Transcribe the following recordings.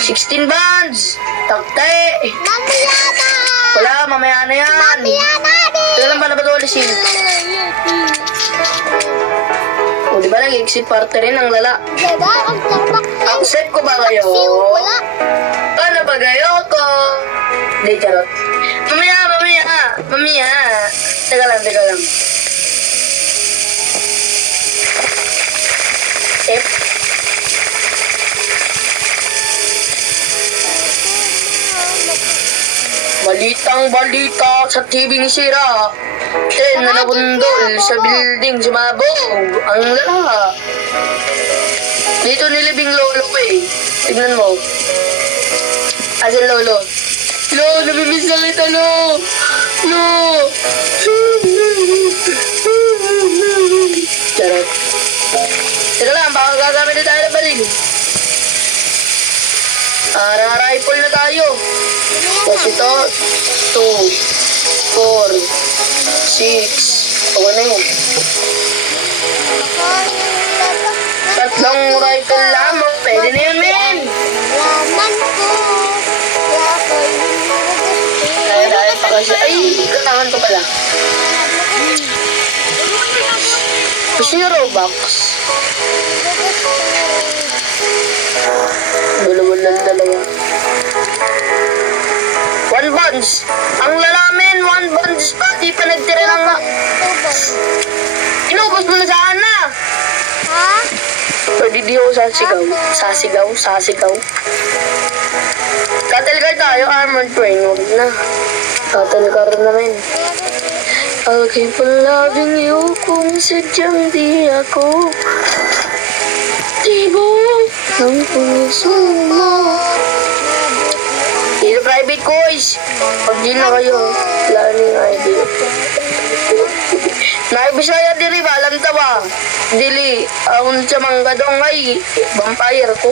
16 bands. Takte. Mamaya na. Wala, mamaya na yan. Mamaya na din. Kailan ba na ba ito alisin? O, di ba nag-exit party rin ang lala? Diba? Ang lakbak. Accept ko ba kayo? Wala. Ano ba kayo ko? Hindi, charot. Mamaya. Teka lang. F. Balitang balita sa TV ni Sira. Na nabundol sa building sumabog ang lala. Dito nilibing lolo ko eh. Tignan mo. Asan lolo? Lo, namimiss na kita, lo. Lo. Charot. Teka lang, baka gagamit na tayo ng baril. Rifle na tayo. Tapos ito, 2, 4, 6. Awa na yun. Tatlong rifle lamang. Pwede na yun, men. Laman ko. Dahil pa kasi. Ay, katangan ko pala. Gusto niyo Robux? Dalawa. 1 bonds. Ang lalamin, 1 bonds pa. Di pa nagtira ng inubos mo na saan na? Ha? Pwede di ako sasigaw. Cattle car tayo, armored train. Huwag na. Cattle car naman. I'll keep on loving you kung sadyang di ako. Tibok ng puso mo. Dito private coys. Pag di na kayo, planning ID. Naibisaya diri ba? Alam ta ba? Dili, akong sa mangga dong ay vampire ko.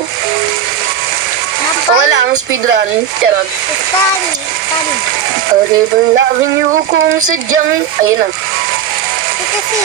Okay lang, speedrun. Charot. Tani. I'll keep on loving you kung sadyang... Ayun na. Kasi,